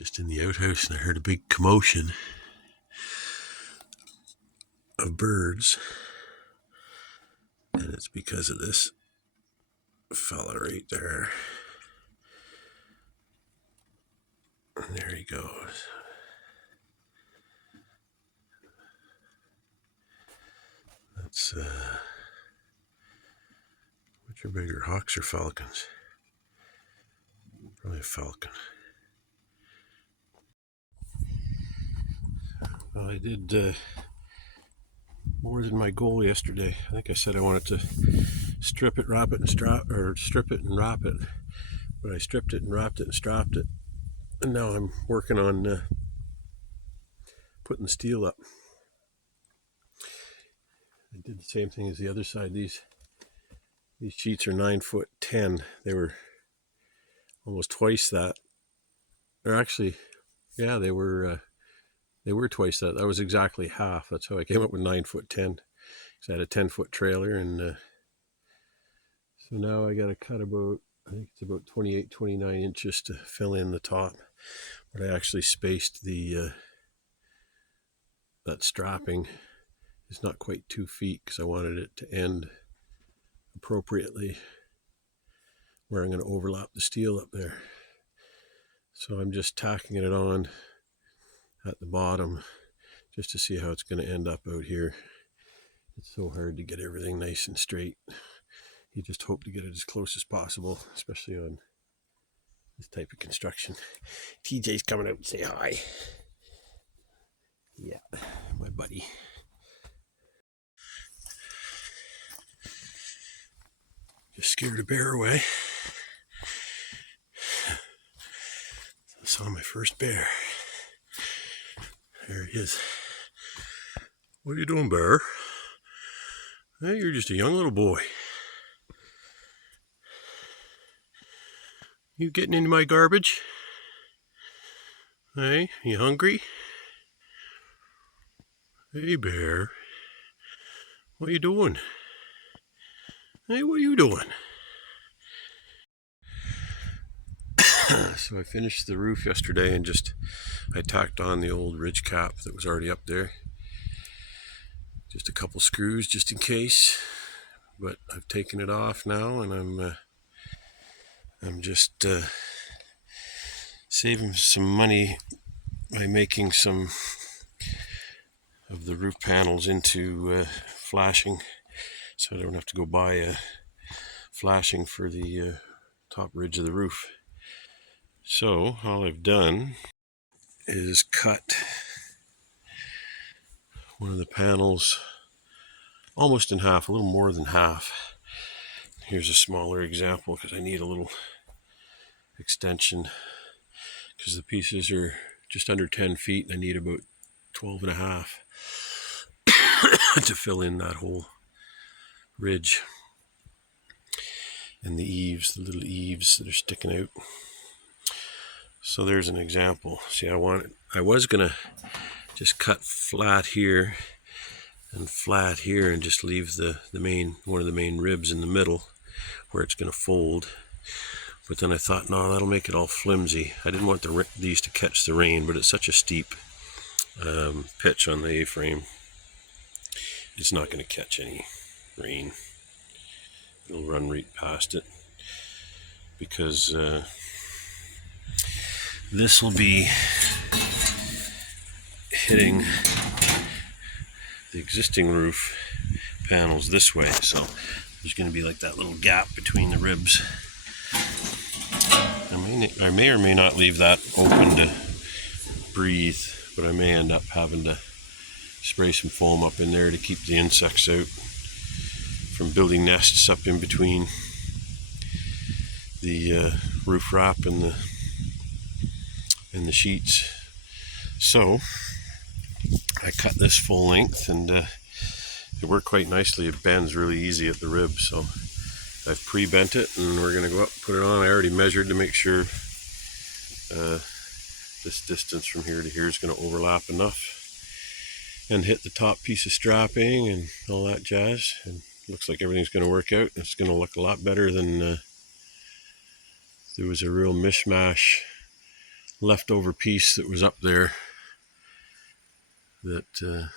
Just in the outhouse, and I heard a big commotion of birds, and it's because of this fella right there. And there he goes. That's which are bigger, hawks or falcons? Probably a falcon. Well, I did more than my goal yesterday. I think I said I wanted to strip it, wrap it, and strip it and wrap it. But I stripped it and wrapped it and strapped it. And now I'm working on putting the steel up. I did the same thing as the other side. These sheets are 9'10". They were almost twice that. They're actually, yeah, they were twice that. That was exactly half. That's how I came up with 9'10". Because I had a 10-foot trailer, and so now I got to cut about, I think it's about 28, 29 inches to fill in the top. But I actually spaced the that strapping is not quite 2 feet because I wanted it to end appropriately where I'm going to overlap the steel up there. So I'm just tacking it on at the bottom just to see how it's going to end up out here. It's so hard to get everything nice and straight. You just hope to get it as close as possible, especially on this type of construction. TJ's coming out to say hi. Yeah, my buddy. Just scared a bear away. I saw my first bear. There he is. What are you doing, bear? Hey, you're just a young little boy. You getting into my garbage? Hey, you hungry? Hey, bear. What are you doing? Hey, what are you doing? So I finished the roof yesterday and I tacked on the old ridge cap that was already up there. Just a couple screws just in case, but I've taken it off now, and I'm just saving some money by making some of the roof panels into flashing, so I don't have to go buy a flashing for the top ridge of the roof. So all I've done is cut one of the panels almost in half, a little more than half. Here's a smaller example because I need a little extension because the pieces are just under 10 feet and I need about 12 and a half to fill in that whole ridge. And the eaves, the little eaves that are sticking out. So there's an example. See, I was gonna just cut flat here and flat here and just leave one of the main ribs in the middle where it's gonna fold. But then I thought, no, that'll make it all flimsy. I didn't want these to catch the rain, but it's such a steep pitch on the A-frame. It's not gonna catch any rain. It'll run right past it because this will be hitting the existing roof panels this way, so there's going to be like that little gap between the ribs. I may or may not leave that open to breathe, but I may end up having to spray some foam up in there to keep the insects out from building nests up in between the roof wrap and the sheets. So I cut this full length, and it worked quite nicely. It bends really easy at the rib, so I've pre-bent it and we're going to go up and put it on. I already measured to make sure this distance from here to here is going to overlap enough and hit the top piece of strapping and all that jazz, and looks like everything's going to work out. It's going to look a lot better than there was a real mishmash leftover piece that was up there that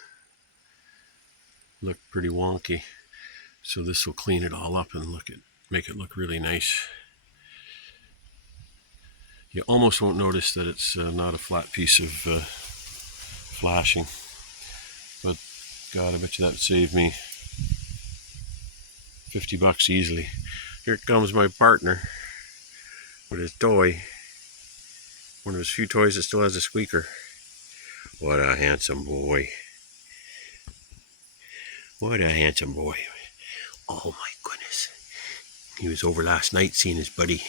looked pretty wonky. So this will clean it all up and make it look really nice. You almost won't notice that it's not a flat piece of flashing, but God, I bet you that would save me $50 easily. Here comes my partner with his toy, one of his few toys that still has a squeaker. What a handsome boy. What a handsome boy. Oh my goodness. He was over last night seeing his buddy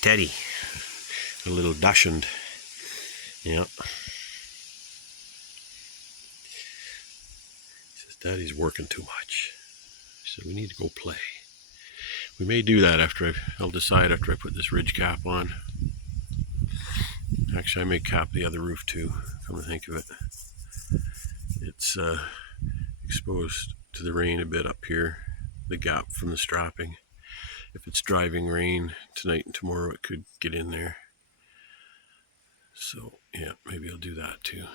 Teddy, a little Dachshund. Yeah. He says, Daddy's working too much. He said, we need to go play. We may do that I'll decide after I put this ridge cap on. Actually, I may cap the other roof too, come to think of it. It's exposed to the rain a bit up here, the gap from the strapping. If it's driving rain tonight and tomorrow, it could get in there. So yeah, maybe I'll do that too.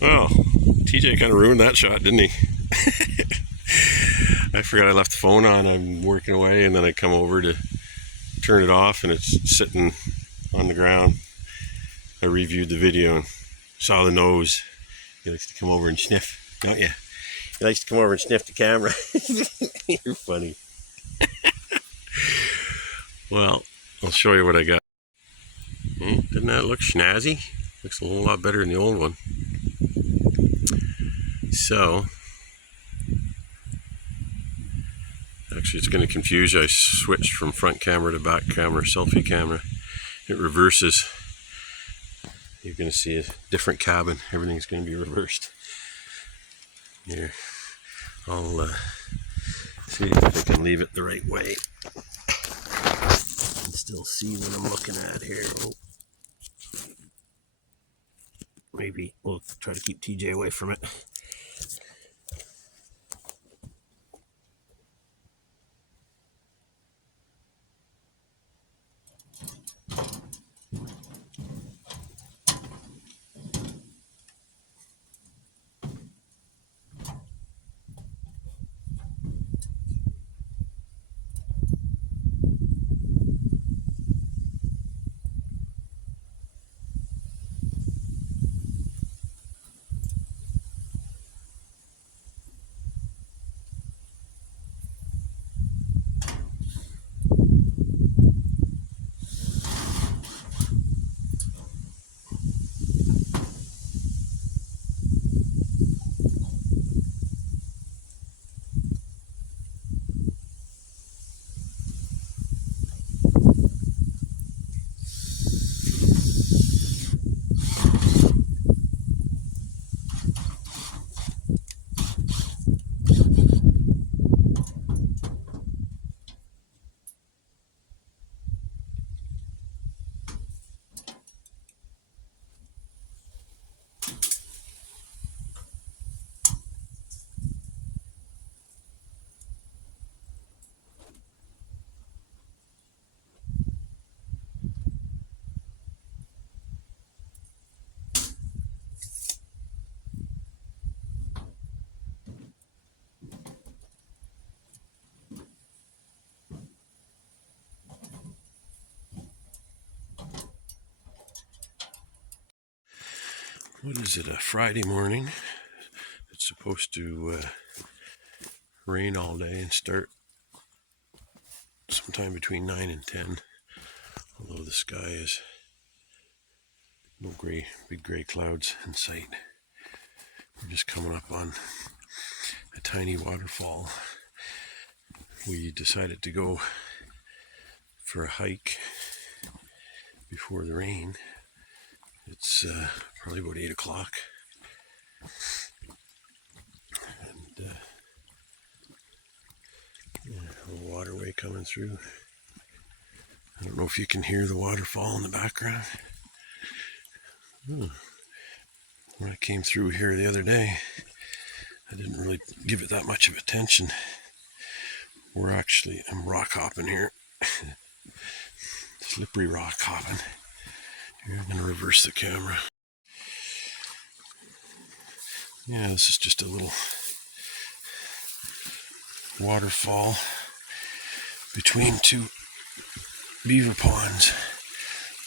Well, TJ kind of ruined that shot, didn't he? I forgot I left the phone on. I'm working away, and then I come over to turn it off, and it's sitting on the ground. I reviewed the video and saw the nose. He likes to come over and sniff, don't you? He likes to come over and sniff the camera. You're funny. Well, I'll show you what I got. Didn't that look snazzy? Looks a whole lot better than the old one. So, actually it's going to confuse you. I switched from front camera to back camera, selfie camera. It reverses. You're going to see a different cabin. Everything's going to be reversed. Here, I'll see if I can leave it the right way. I can still see what I'm looking at here. Oh. Maybe we'll try to keep TJ away from it. What is it, a Friday morning? It's supposed to rain all day and start sometime between 9 and 10. Although the sky is no big gray clouds in sight. We're just coming up on a tiny waterfall. We decided to go for a hike before the rain. It's probably about 8 o'clock. And a waterway coming through. I don't know if you can hear the waterfall in the background. When I came through here the other day, I didn't really give it that much of attention. I'm rock hopping here. Slippery rock hopping. Here, I'm going to reverse the camera. Yeah, this is just a little waterfall between two beaver ponds.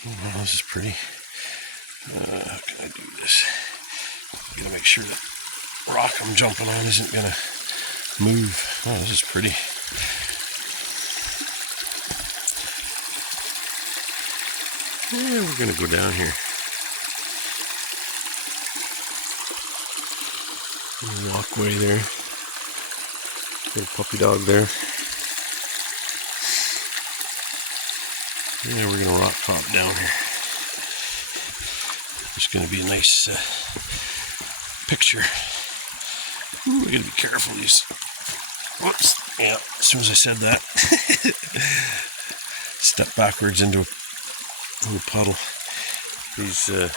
Oh, wow, this is pretty. How can I do this? I'm going to make sure that rock I'm jumping on isn't going to move. Oh, this is pretty. Yeah, we're going to go down here. Walkway there. Little puppy dog there. Yeah, we're going to rock hop down here. It's going to be a nice picture. Ooh, we got to be careful. Whoops. Yeah, as soon as I said that, step backwards into a little puddle. These are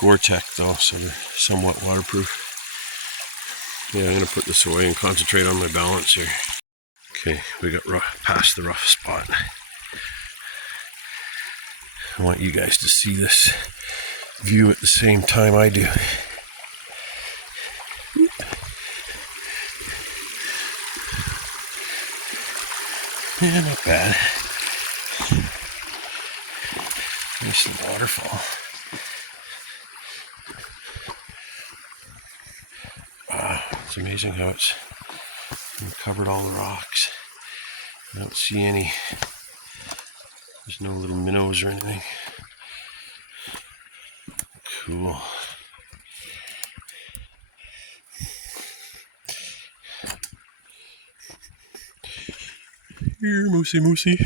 Gore-Tex though, so they're somewhat waterproof. Yeah, I'm going to put this away and concentrate on my balance here. Okay, we got past the rough spot. I want you guys to see this view at the same time I do. Yeah, not bad. Nice little waterfall. Wow, it's amazing how it's covered all the rocks. I don't see any. There's no little minnows or anything. Cool. Here, moosey.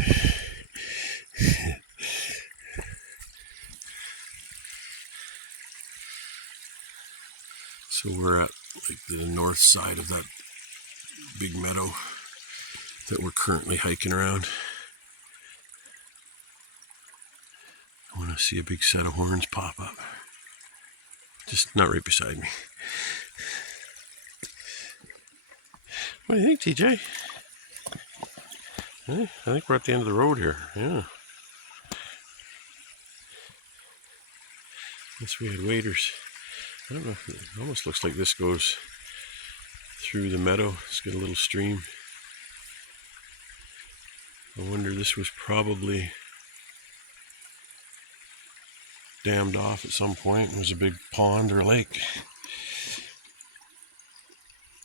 So we're at like the north side of that big meadow that we're currently hiking around. I want to see a big set of horns pop up. Just not right beside me. What do you think, TJ? I think we're at the end of the road here. Yeah. Guess we had waders. I don't know. It almost looks like this goes through the meadow. It's got a little stream. I wonder, this was probably dammed off at some point and was a big pond or lake.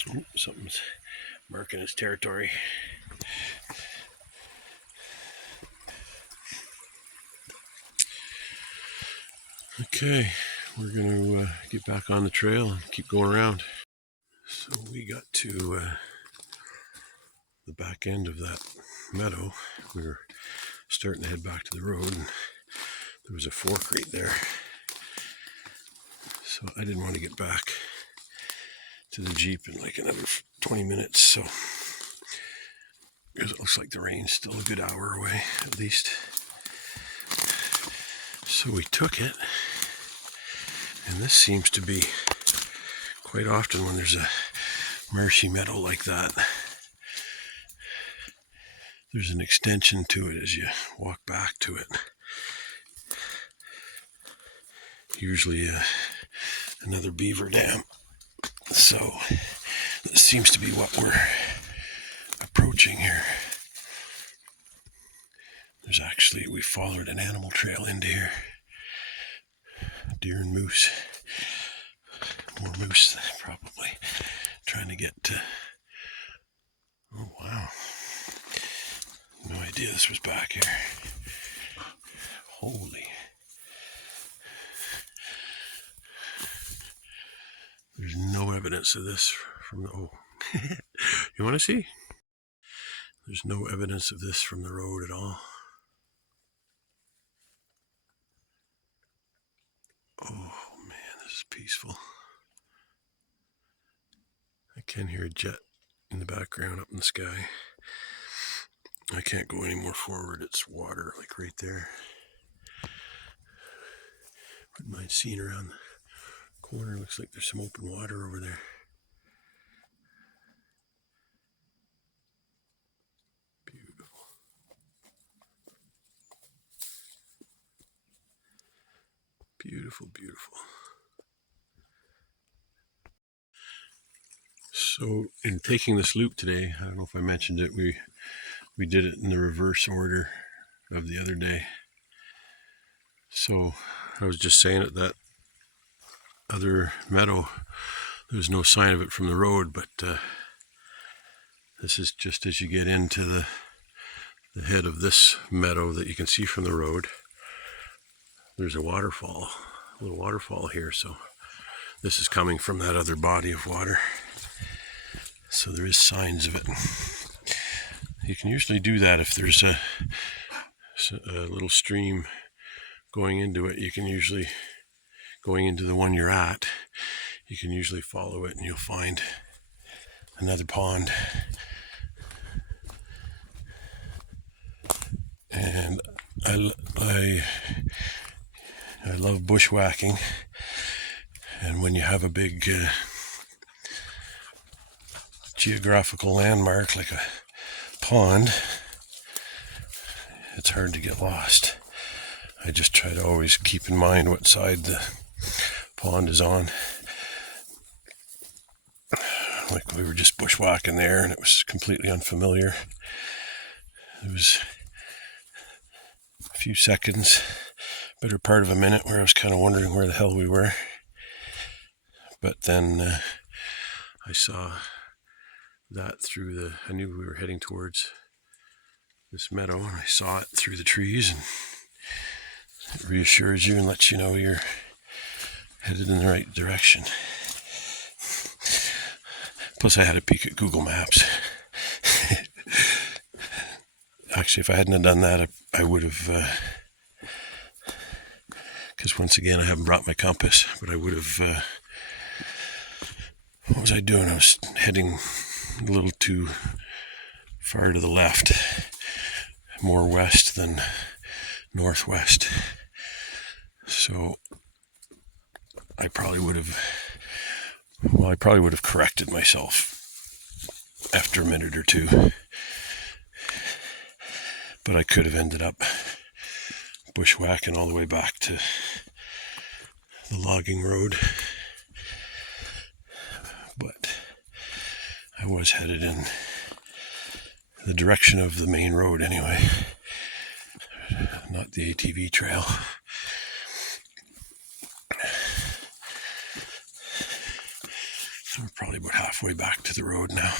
Ooh, something's marking its territory. Okay, we're going to get back on the trail and keep going around. So we got to the back end of that meadow. We were starting to head back to the road, and there was a fork right there. So I didn't want to get back to the Jeep in like another 20 minutes. So because it looks like the rain's still a good hour away at least. So we took it, and this seems to be quite often when there's a marshy meadow like that. There's an extension to it as you walk back to it. Usually another beaver dam. So this seems to be what we're approaching here. We followed an animal trail into here. Deer and moose. More moose probably. Trying to get to... Oh wow. No idea this was back here. Holy. There's no evidence of this from the... Oh. You want to see? There's no evidence of this from the road at all. Oh man, this is peaceful. I can hear a jet in the background up in the sky. I can't go any more forward. It's water, like right there. Wouldn't mind seeing around the corner. Looks like there's some open water over there. Beautiful. Beautiful, beautiful. So in taking this loop today, I don't know if I mentioned it, we did it in the reverse order of the other day. So I was just saying at that other meadow, there's no sign of it from the road, but this is just as you get into the head of this meadow that you can see from the road. There's a waterfall, a little waterfall here, so this is coming from that other body of water. So there is signs of it. You can usually do that if there's a little stream going into it. You can usually, going into the one you're at, you can usually follow it and you'll find another pond. And I love bushwhacking, and when you have a big geographical landmark like a pond, it's hard to get lost. I just try to always keep in mind what side the pond is on. Like we were just bushwhacking there and it was completely unfamiliar. It was a few seconds, better part of a minute, where I was kind of wondering where the hell we were. But then I saw that through I knew we were heading towards this meadow, and I saw it through the trees, and it reassures you and lets you know you're headed in the right direction. Plus I had a peek at Google Maps. Actually, if I hadn't have done that, I would have, because once again I haven't brought my compass, but I would have, what was I doing? I was heading a little too far to the left, more west than northwest. So I probably would have corrected myself after a minute or two. But I could have ended up bushwhacking all the way back to the logging road. But I was headed in the direction of the main road anyway, not the ATV trail. So we're probably about halfway back to the road now.